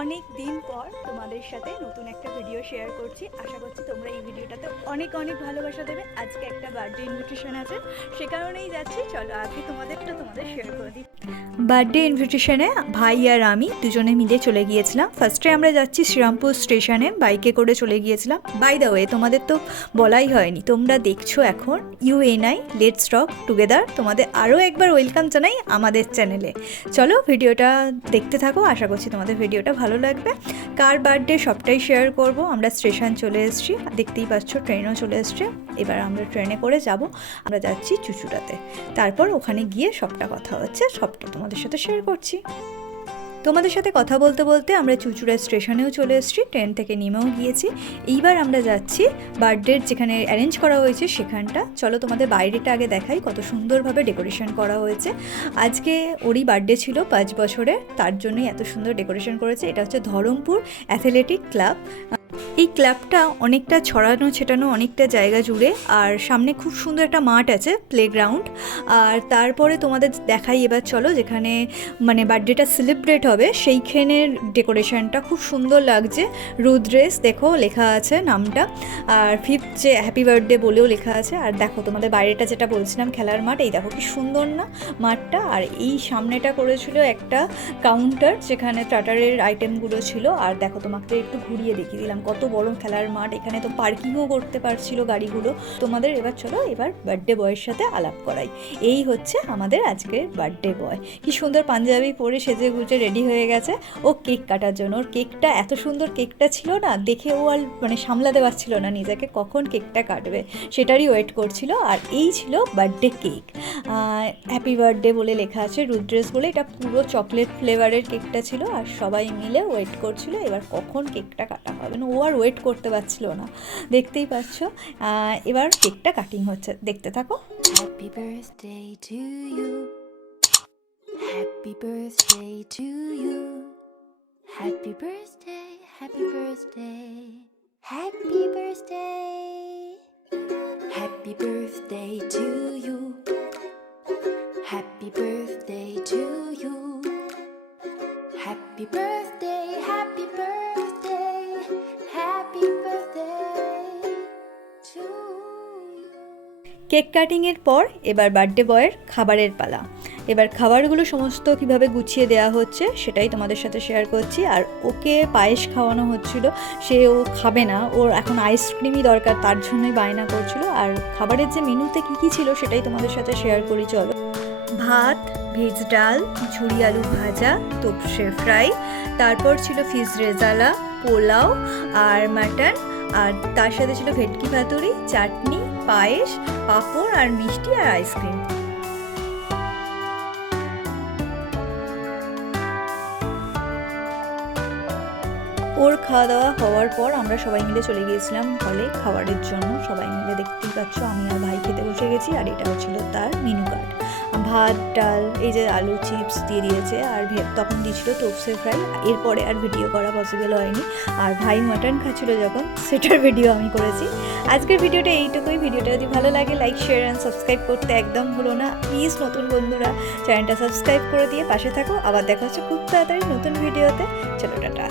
অনেক দিন পর তোমাদের সাথে নতুন একটা ভিডিও শেয়ার করছি। আশা করছি তোমরা এই ভিডিওটাতে অনেক অনেক ভালোবাসা দেবে। আজকে একটা বার্থডে ইনভিটেশন আছে, সে কারণেই যাচ্ছি। চলো, আজকে তোমাদেরটা তোমাদের শেয়ার করে দিই। বার্থডে ইনভিটেশনে ভাই আর আমি দুজনে মিলে চলে গিয়েছিলাম। ফার্স্টে আমরা যাচ্ছি শ্রীরামপুর স্টেশনে বাইকে করে চলে গিয়েছিলাম। বাই দ্য ওয়ে তোমাদের তো বলাই হয়নি, তোমরা দেখছ এখন ইউএনআই লেটস টক টুগেদার তোমাদের আরও একবার ওয়েলকাম জানাই আমাদের চ্যানেলে চলো ভিডিওটা দেখতে থাকো, আশা করছি তোমাদের ভিডিওটা ভালো লাগবে। কার বার্থডে সবটাই শেয়ার করব। আমরা স্টেশন চলে এসেছি। দেখতেই পাচ্ছ ট্রেনও চলে এসছে। এবার আমরা ট্রেনে করে যাব। আমরা যাচ্ছি চুচুড়াতে। তারপর ওখানে গিয়ে সবটা কথা হচ্ছে, সবটা তোমাদের সাথে শেয়ার করছি। তোমাদের সাথে কথা বলতে বলতে আমরা চুচুড়া স্টেশনেও চলে এসেছি ট্রেন থেকে নেমেও গিয়েছি। এইবার আমরা যাচ্ছি বার্থডের যেখানে অ্যারেঞ্জ করা হয়েছে সেখানটা। চলো তোমাদের বাইরেটা আগে দেখাই, কত সুন্দরভাবে ডেকোরেশন করা হয়েছে। আজকে ওরই বার্থডে ছিল পাঁচ বছরের, তার জন্যই এত সুন্দর ডেকোরেশন করেছে। এটা হচ্ছে ধরমপুর অ্যাথলেটিক ক্লাব এই ক্লাবটা অনেকটা ছড়ানো, ছেটানো, অনেকটা জায়গা জুড়ে। আর সামনে খুব সুন্দর একটা মাঠ আছে প্লেগ্রাউন্ড আর তারপরে তোমাদের দেখাই এবার চলো, যেখানে মানে বার্থডেটা সেলিব্রেট হবে, সেইখানের ডেকোরেশনটা খুব সুন্দর লাগছে। রুদ্রেস দেখো, লেখা আছে নামটা। আর ফিফথ যে হ্যাপি বার্থডে বলেও লেখা আছে। আর দেখো, তোমাদের বাইরেটা যেটা বলছিলাম, খেলার মাঠ, এই দেখো কি সুন্দর না মাঠটা। আর এই সামনেটা করেছিল একটা কাউন্টার যেখানে টাটারের আইটেমগুলো ছিল। আর দেখো, তোমাকে একটু ঘুরিয়ে দেখিয়ে দিলাম, কত বড় খেলার মাঠ, এখানে তো পার্কিংও করতে পারছিল গাড়িগুলো। তোমাদের এবার চলো, এবার বার্থডে বয়ের সাথে আলাপ করাই। এই হচ্ছে আমাদের আজকের বার্থডে বয় কি সুন্দর পাঞ্জাবি পরে সেজে গুজে রেডি হয়ে গেছে। ও কেক কাটার জন্য। ওর কেকটা এত সুন্দর কেকটা ছিল না, দেখে ও আর মানে সামলাতে পারছিল না নিজেকে, কখন কেকটা কাটবে। সেটারই ওয়েট করছিল। আর এই ছিল বার্থডে কেক হ্যাপি বার্থডে বলে লেখা আছে রুদ্রেস বলে। এটা পুরো চকলেট ফ্লেভারের কেকটা ছিল। আর সবাই মিলে ওয়েট করছিল এবার কখন কেকটা কাটা হবে। না ও আর ওয়েট করতে পারছিল না। দেখতেই পাচ্ছ এবার কেকটা কাটিং হচ্ছে। দেখতে থাকো। Happy birthday to you happy birthday to you happy birthday happy birthday happy birthday happy birthday to you happy birthday to you happy birthday happy birthday cake কাটিংয়ের পর এবার বার্থডে বয়ের খাবারের পালা। এবার খাবারগুলো সমস্ত কীভাবে গুছিয়ে দেওয়া হচ্ছে সেটাই তোমাদের সাথে শেয়ার করছি। আর ওকে পায়েস খাওয়ানো হচ্ছিল সে ও খাবে না। ওর এখন আইসক্রিমই দরকার, তার জন্যই বায়না করছিল। আর খাবারের যে মেনুতে কী কী ছিল সেটাই তোমাদের সাথে শেয়ার করি, চলো। ভাত, ভেজ ডাল ঝুড়ি আলু ভাজা তোপসে ফ্রাই তারপর ছিল ফিশ রেজালা পোলাও আর মাটন আর তার সাথে ছিল ভেটকি পাতুরি চাটনি পায়েস, পাঁপড় আর মিষ্টি আর আইসক্রিম। ওর খাওয়া দাওয়া হওয়ার পর আমরা সবাই মিলে চলে গিয়েছিলাম হলে খাবারের জন্য। সবাই মিলে দেখতেই পাচ্ছ, আমি আর ভাই খেতে বসে গেছি আর এটাও ছিল তার মেনু ভাত, ডাল, এই যে আলু, চিপস দিয়ে দিয়েছে আর তখন দিয়েছিল টোপসে ফ্রাই এরপরে আর ভিডিও করা পসিবল হয়নি। আর ভাই মাটন খাচ্ছিল যখন, সেটার ভিডিও আমি করেছি। আজকের ভিডিওটা এইটুকুই। ভিডিওটা যদি ভালো লাগে লাইক শেয়ার অ্যান্ড সাবস্ক্রাইব করতে একদম ভুলো না। প্লিজ নতুন বন্ধুরা চ্যানেলটা সাবস্ক্রাইব করে দিয়ে পাশে থাকো। আবার দেখা হচ্ছে খুব তাড়াতাড়ি নতুন ভিডিওতে চলো, টাটা।